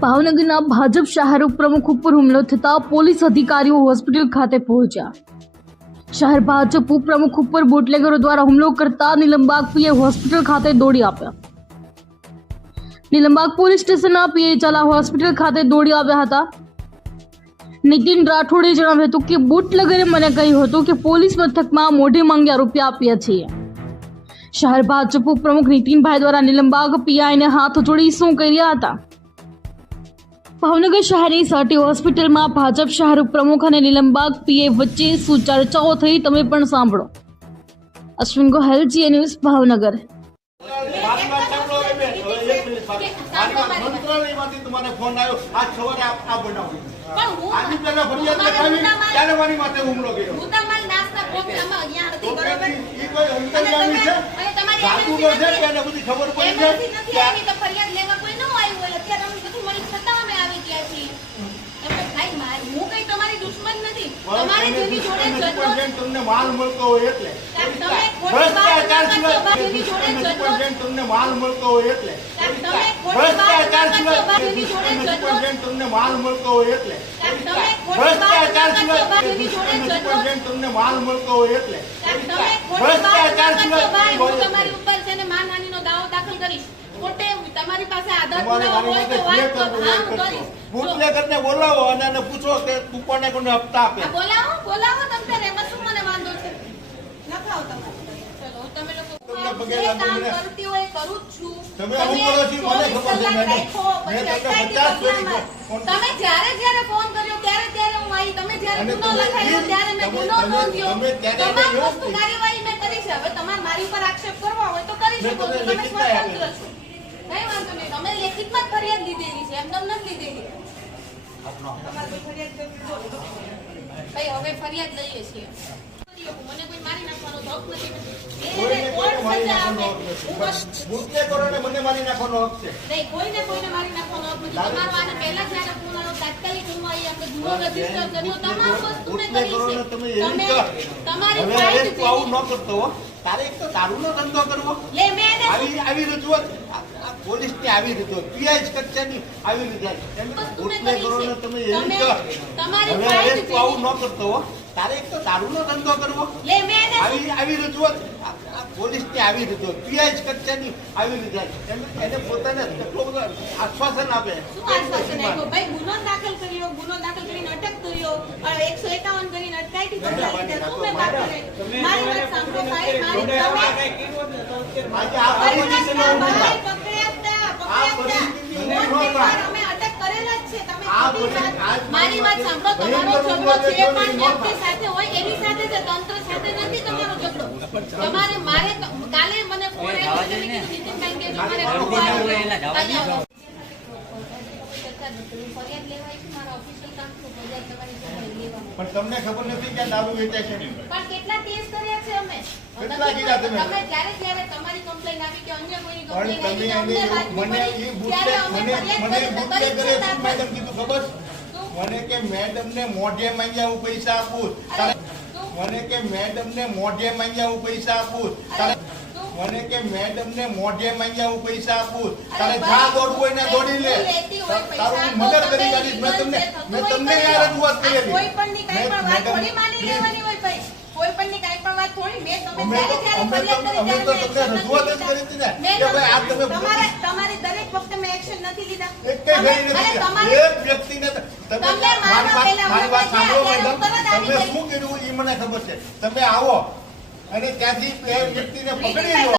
ભાવનગરના ભાજપ શહેર પ્રમુખ ઉપર હુમલો થતા પોલીસ અધિકારીઓ હોસ્પિટલ ખાતે પહોંચ્યા. શહેર ભાજપ ઉપપ્રમુખ ઉપર બુટલેગરો દ્વારા હુમલો કરતા નીલમબાગ પીએ હોસ્પિટલ ખાતે દોડી આપ્યા. નીલમબાગ પોલીસ સ્ટેશનના પીએ ચાલા હોસ્પિટલ ખાતે દોડી આવ્યા હતા. નીતિન રાઠોડે જણાવ્યું હતું કે બુટલેગરે મને કહ્યું હતું કે પોલીસ મથકમાં મોઢે માંગ્યા રૂપિયા આપ્યા છીએ. શહેર ભાજપ પ્રમુખ નીતિનભાઈ દ્વારા નીલમબાગ પીઆઈને હાથ જોડી શું કર્યા હતા? ભાવનગર શહેરની સાટી હોસ્પિટલમાં ભાજપ શહેર પ્રમુખ અને નિલંબાગ પીએ વચ્ચે શું ચર્ચાઓ થઈ તમે પણ સાંભળો. અશ્વિન ગોહેલ જીએ ન્યૂઝ ભાવનગર. ખબર પડી છે એમએલસી નથી કે આ- આવી તો ફરિયાદ લેવા કોઈ ન આવ્યું હોય અત્યારે અમે બધું મળી છતાં અમે આવી ગયા છીએ એમને ભાઈ માર- હું કઈ તમારી દુશ્મન નથી તમારે જેની જોડે જતો તમને માલ મળતો હોય એટલે. તમે ભ્રષ્ટાચાર સિવાય તમને માલ મળતો હોય એટલે. તમે ભ્રષ્ટાચાર સિવાય તમને માલ મળતો હોય એટલે. તમે ભ્રષ્ટાચાર સિવાય તમને માલ મળતો હોય એટલે. તમે ભ્રષ્ટાચાર સિવાય તમારી ઉપર છે ને માનહાનિનો દાવો દાખલ કરીશ કોર્ટે તમારી પાસે આધાર તમારે પુરાવો મારી હોય માટે તો જે વાત કરવું કરો. હોય એ હા, હું કરજો. કરીશ. બુટલેગરને બોલાવો અને એને પૂછો કે તું કોને કોને હપ્તા આપે. બોલાવો બોલાવો તમને એમાં શું મને વાંધો છે? લખાવો તમે લોકો તમને પગે જે લાગુ કામ મને. કરતી હોય એ કરું જ છું. તમે આવું કરો છો, મને ખબર છે, 24 કલાક મેડમ. રાખો, મેં પછી તમને અટકાયતી 50 ફેરી પગલાંમાં. ફોન તમે જ્યારે જ્યારે ફોન કર્યો ત્યારે ત્યારે હું આવી તમે જ્યારે ગુનો લખાયો ત્યારે મેં ગુનો નોંધ્યો. તમે ત્યારે તમામ કર્યો વસ્તુ કાર્યવાહી મેં કરી છે. હવે તમારે મારી ઉપર આક્ષેપ કરવા હોય તો કરી શકો તમે સ્વતંત્ર છો કઈ વાંધો નહીં તમે લેખિતમાં જ ફરિયાદ લીધેલી છે એમ તમને નથી લીધેલી તમારે ફરિયાદ. ભાઈ હવે ફરિયાદ લઈએ છીએ. મને મારી નાખવાનો હક છે. નહીં, કોઈને કોઈને મારી નાખવાનો હક નથી. તમારો આને પહેલા જ્યારે ફોન તાત્કાલિક હું અહીં આપણે ગુનો રજિસ્ટર કર્યો. તમામ વસ્તુ મેં કરી છે. તમે એવી તમે- કહો. તમારી ફાઇલ હવે આવું ન કરતો તારે એક તો દારૂનો ધંધો કરવો. લે, મેં આવી આવી રજૂઆત પોલીસની આવી રીતે પીઆઈ કક્ષાની આવી રીતે છે. તમે તમારી ફાઇલ હવે આવું ન કરતો હો. તારે એક તો દારૂનો ધંધો કરવો. લે, મેં એને આવી આવી રજૂઆત પોલીસની આવી રજૂઆત. પીઆઈ કક્ષાની આવી રજૂઆત. એને પોતાને કેટલો બધો આશ્વાસન આપે. આશ્વાસન આપ્યો? ભાઈ, ગુનો દાખલ કર્યો, ગુનો દાખલ કરીને અટક કર્યો, એકસો 151 કરીને અટકાયતી પગલાં લીધા. મેં વાત કરી? મારી. વાત સાંભળો, ભાઈ, મારી તમે- આ હતા, મારી વાત સાંભળો, તમારો ઝઘડો જે પણ વ્યક્તિ સાથે હોય એની સાથે છે, તંત્ર સાથે નથી તમારો ઝઘડો. તમારે મારે કાલે મને ફોન આવ્યો નીતિનભાઈ કે તમારે પણ તમને ખબર નથી કે દારૂ વેચાય છે પણ કેટલા કેસ કર્યા છે અમે? કેટલા કીધા તમે? તમે જ્યારે જ્યારે તમારી કમ્પ્લેન આવી કે અન્ય કોઈની કમ્પ્લેન આવી અમને મને એ મને મને બુટલે કરે શું મેડમ કીધું ખબર? મને કે મેડમ ને મોઢે માંગ્યા હું પૈસા આપું. મને કે મેડમ ને મોઢે માંગ્યા હું પૈસા આપું? મને કે મેડમ ને મોઢે માંગ્યા હું પૈસા આપું. તારે જા દોડવું હોય ને દોડી લે. તારું હું મદદ કરી કાઢીશ. મેં તમને મેં તમને આ પણ- રજૂઆત કરેલી. કોઈ પણની કાંઈ પણ વાત થોડી માની લેવાની હોય ભાઈ. કોઈ પણની કાંઈ પણ વાત થોડી. મેં તમે જ્યારે જ્યારે ફરિયાદ કરી તો ત્યારે તમને રજૂઆત જ કરી હતી ને action નથી લીધા. મેં કે ભાઈ આ તમે તમારે તમારી દરેક વખતે મેં એક્શન નથી લીધા. એક કઈ ગઈ નથી. એક વ્યક્તિને ત- તમે મારી વાત મારી વાત સાંભળો મેડમ. તમે શું કર્યું એ મને ખબર છે. તમે આવો. અને ત્યાંથી બે વ્યક્તિને પકડી લો.